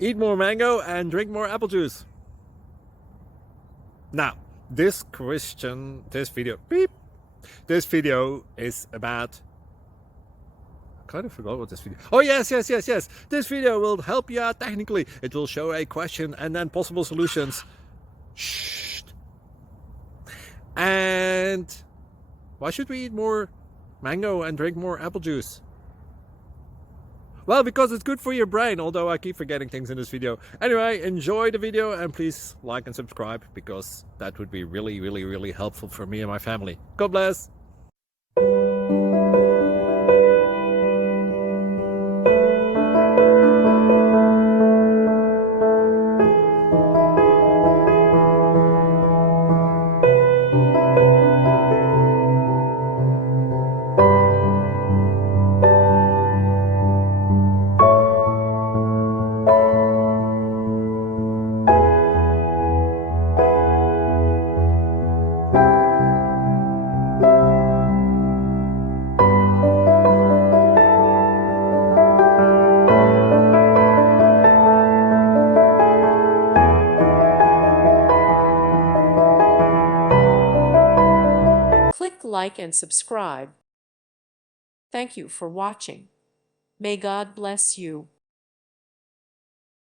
Eat more mango and drink more apple juice. Now, this video is about, I kind of forgot what this video. Oh, yes. This video will help you out technically. It will show a question and then possible solutions. Shh. And why should we eat more mango and drink more apple juice? Well, because it's good for your brain, although I keep forgetting things in this video. Anyway, enjoy the video and please like and subscribe, because that would be really helpful for me and my family. God bless! Click like and subscribe. Thank you for watching. May God bless you.